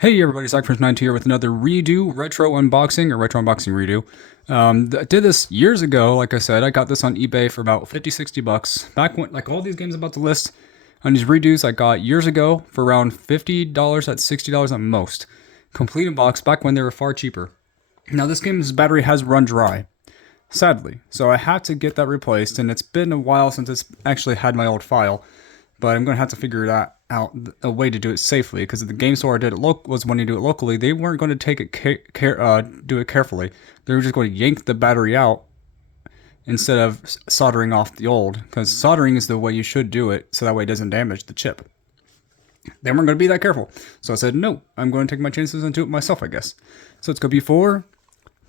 Hey everybody, Zach92 here with another retro unboxing redo. I did this years ago. Like I said, I got this on eBay for about 50, 60 bucks. Back when, like all these games I'm about to list on these redos, I got years ago for around $50 at $60 at most. Complete in box back when they were far cheaper. Now this game's battery has run dry, sadly. So I had to get that replaced, and it's been a while since it's actually had my old file. But I'm going to have to figure that out, a way to do it safely, because the game store I did it was when you do it locally, they weren't going to take it do it carefully. They were just going to yank the battery out instead of soldering off the old, because soldering is the way you should do it, so that way it doesn't damage the chip. They weren't going to be that careful, so I said no. I'm going to take my chances and do it myself, I guess. So let's go before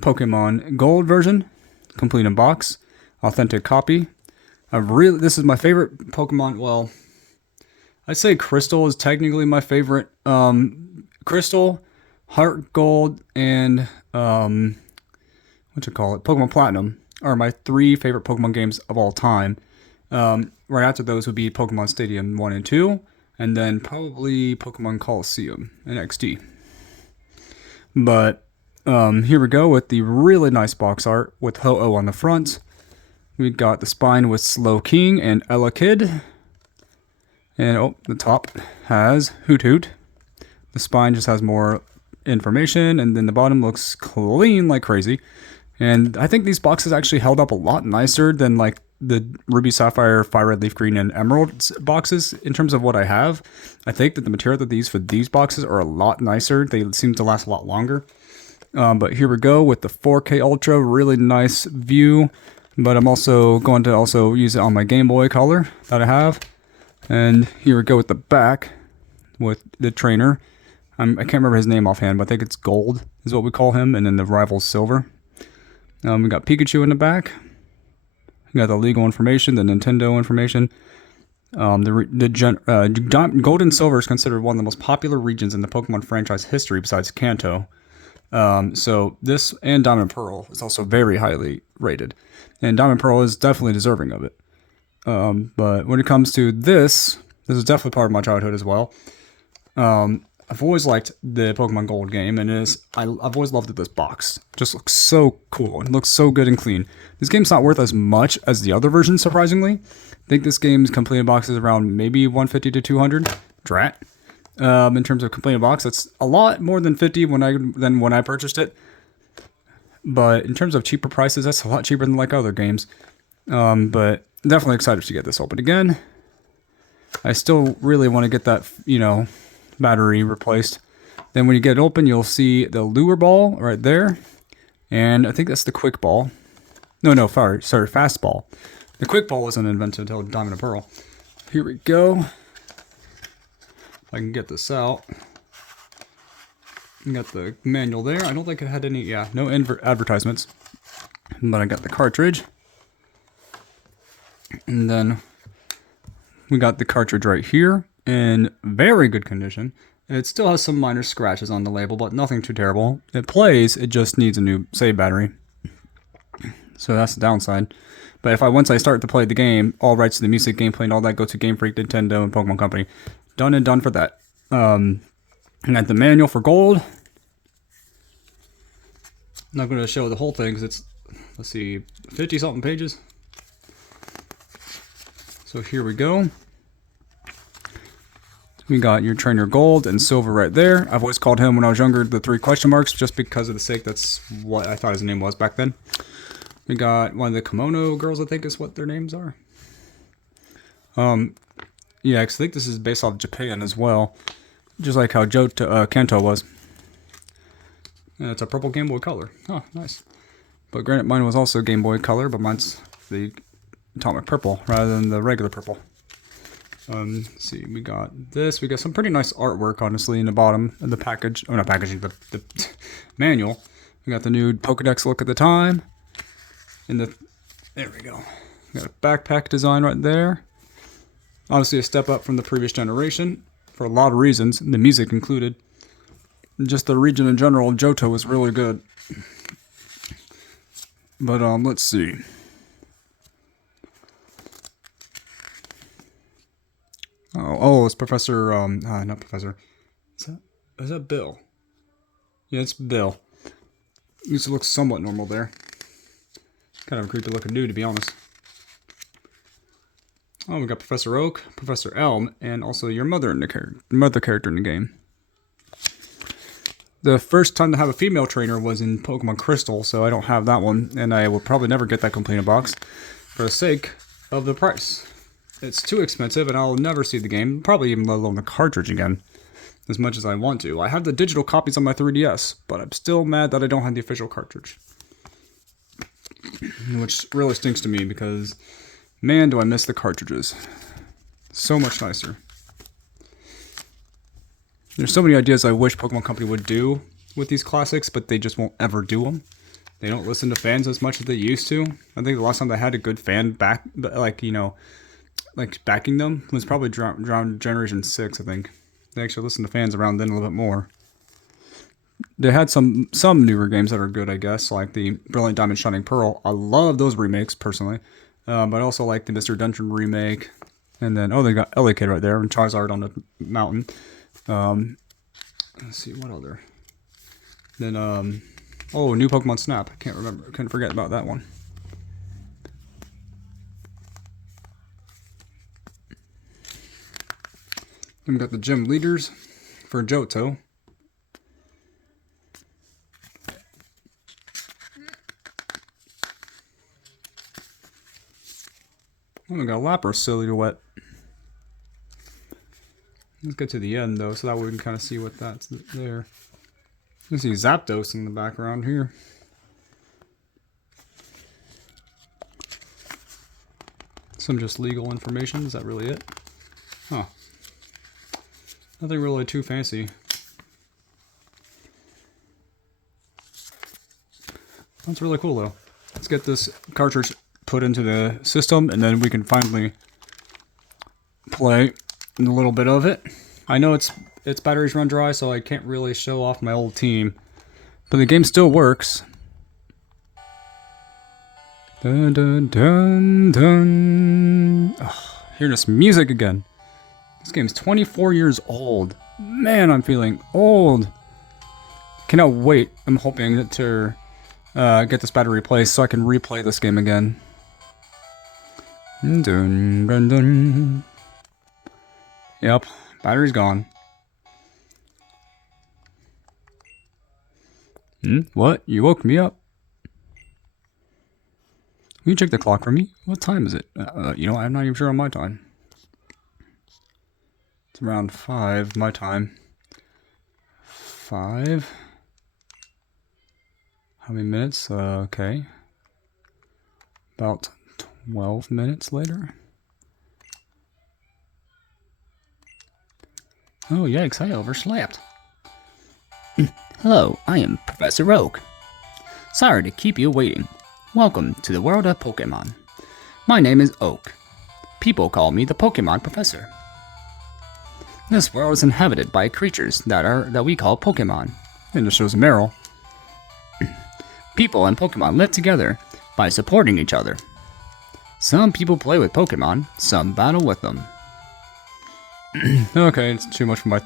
Pokemon Gold version, complete in box, authentic copy. This is my favorite Pokemon. Well, I'd say Crystal is technically my favorite. Crystal, Heart Gold, and Pokemon Platinum are my three favorite Pokemon games of all time. Right after those would be Pokemon Stadium 1 and 2, and then probably Pokemon Coliseum and XD. But here we go with the really nice box art with Ho-Oh on the front. We got the spine with Slow King and Ella Kid. And the top has Hoot Hoot. The spine just has more information, and then the bottom looks clean like crazy. And I think these boxes actually held up a lot nicer than like the Ruby, Sapphire, Fire Red, Leaf Green, and Emerald boxes in terms of what I have. I think that the material that these for these boxes are a lot nicer. They seem to last a lot longer. But here we go with the 4K Ultra, really nice view. But I'm also going to use it on my Game Boy Color that I have. And here we go with the back with the trainer. I can't remember his name offhand, but I think it's Gold is what we call him. And then the rival's Silver. We got Pikachu in the back. We got the legal information, the Nintendo information. Gold and Silver is considered one of the most popular regions in the Pokemon franchise history besides Kanto. So this and Diamond Pearl is also very highly rated. And Diamond Pearl is definitely deserving of it. But when it comes to this is definitely part of my childhood as well. I've always liked the Pokemon Gold game, and I've always loved this box. It just looks so cool. It looks so good and clean. This game's not worth as much as the other version, surprisingly. I think this game's completed box is around maybe 150 to 200. Drat. In terms of completed box, that's a lot more than 50 than when I purchased it. But in terms of cheaper prices, that's a lot cheaper than like other games. But definitely excited to get this open again. I still really want to get that, battery replaced. Then when you get it open, you'll see the lure ball right there. And I think that's the quick ball. Sorry, fast ball. The quick ball wasn't invented until Diamond and Pearl. Here we go. If I can get this out. I got the manual there. I don't think it had any, no advertisements. But I got the cartridge. And then we got the cartridge right here in very good condition. It still has some minor scratches on the label, but nothing too terrible. It plays, it just needs a new save battery. So that's the downside. But once I start to play the game, all rights to the music, gameplay, and all that go to GameFreak, Nintendo, and Pokemon Company. Done and done for that. I got the manual for Gold. I'm not going to show the whole thing because it's, 50-something pages. So here we go. We got your trainer Gold and Silver right there. I've always called him when I was younger the 3 question marks just because of the sake that's what I thought his name was back then. We got one of the Kimono girls, I think is what their names are. Yeah, because I think this is based off Japan as well. Just like how Kanto was. And it's a purple Game Boy Color. Oh, nice. But granted, mine was also Game Boy Color, but mine's the Atomic Purple rather than the regular purple. Let's see, we got this. We got some pretty nice artwork, honestly, in the bottom of the package. Oh, not packaging, the manual. We got the new Pokedex look at the time. There we go. We got a backpack design right there. Obviously a step up from the previous generation for a lot of reasons, the music included. Just the region in general, Johto was really good. But let's see. Oh, it's Professor, not Professor. Is that? Is that Bill? Yeah, it's Bill. Used to look somewhat normal there. Kind of a creepy looking dude, to be honest. Oh, we got Professor Oak, Professor Elm, and also your mother in the mother character in the game. The first time to have a female trainer was in Pokemon Crystal, so I don't have that one, and I will probably never get that complete box for the sake of the price. It's too expensive, and I'll never see the game, probably even let alone the cartridge again, as much as I want to. I have the digital copies on my 3DS, but I'm still mad that I don't have the official cartridge. Which really stinks to me, because man, do I miss the cartridges. So much nicer. There's so many ideas I wish Pokemon Company would do with these classics, but they just won't ever do them. They don't listen to fans as much as they used to. I think the last time they had a good fan back, like, you know, like backing them was probably around Generation 6, I think. They actually listened to fans around then a little bit more. They had some newer games that are good, I guess, like the Brilliant Diamond Shining Pearl. I love those remakes, personally. But I also like the Mr. Dungeon remake. And then, oh, they got LA Kid right there, and Charizard on the mountain. Let's see, what other? Then, oh, new Pokemon Snap. I can't remember. I couldn't forget about that one. Then we got the gym leaders for Johto. Oh, we got a Lapras silhouette. Let's get to the end, though, so that way we can kind of see what that's there. You can see Zapdos in the background here. Some just legal information. Is that really it? Huh. Nothing really too fancy. That's really cool, though. Let's get this cartridge put into the system, and then we can finally play a little bit of it. I know its batteries run dry, so I can't really show off my old team, but the game still works. Dun dun dun dun. Oh, hear this music again. This game's 24 years old. Man, I'm feeling old. Cannot wait. I'm hoping to get this battery replaced so I can replay this game again. Dun dun dun. Yep, battery's gone. What? You woke me up. Will you check the clock for me? What time is it? You know, I'm not even sure on my time. It's around 5 my time. 5? How many minutes? Okay. About 12 minutes later. Oh, yikes, I overslept. Hello, I am Professor Oak. Sorry to keep you waiting. Welcome to the world of Pokemon. My name is Oak. People call me the Pokemon Professor. This world is inhabited by creatures that we call Pokemon. And it shows Meryl. People and Pokemon live together by supporting each other. Some people play with Pokemon, some battle with them. Okay, it's too much for my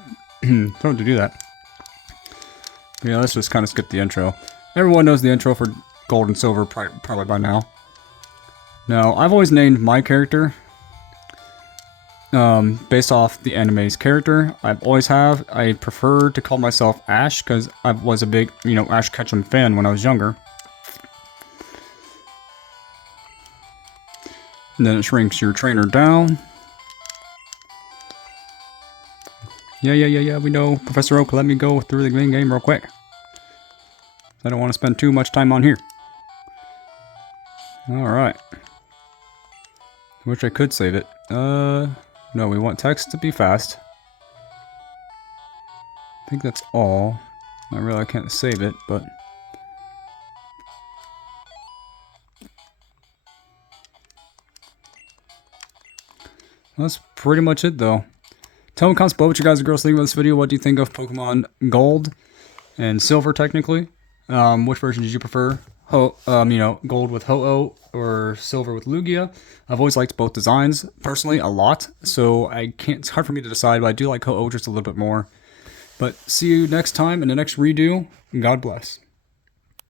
throat to do that. Yeah, let's just kind of skip the intro. Everyone knows the intro for Gold and Silver probably by now. Now, I've always named my character based off the anime's character. I've always have. I prefer to call myself Ash because I was a big, Ash Ketchum fan when I was younger. And then it shrinks your trainer down. Yeah, we know. Professor Oak, let me go through the main game real quick. I don't want to spend too much time on here. Alright. Wish I could save it. No, we want text to be fast. I think that's all. I really can't save it, but... That's pretty much it, though. Tell me in the comments below what you guys and girls think of this video. What do you think of Pokemon Gold and Silver, technically? Which version did you prefer? Gold with Ho-Oh or Silver with Lugia. I've always liked both designs, personally, a lot. So it's hard for me to decide, but I do like Ho-Oh just a little bit more. But see you next time in the next redo. God bless.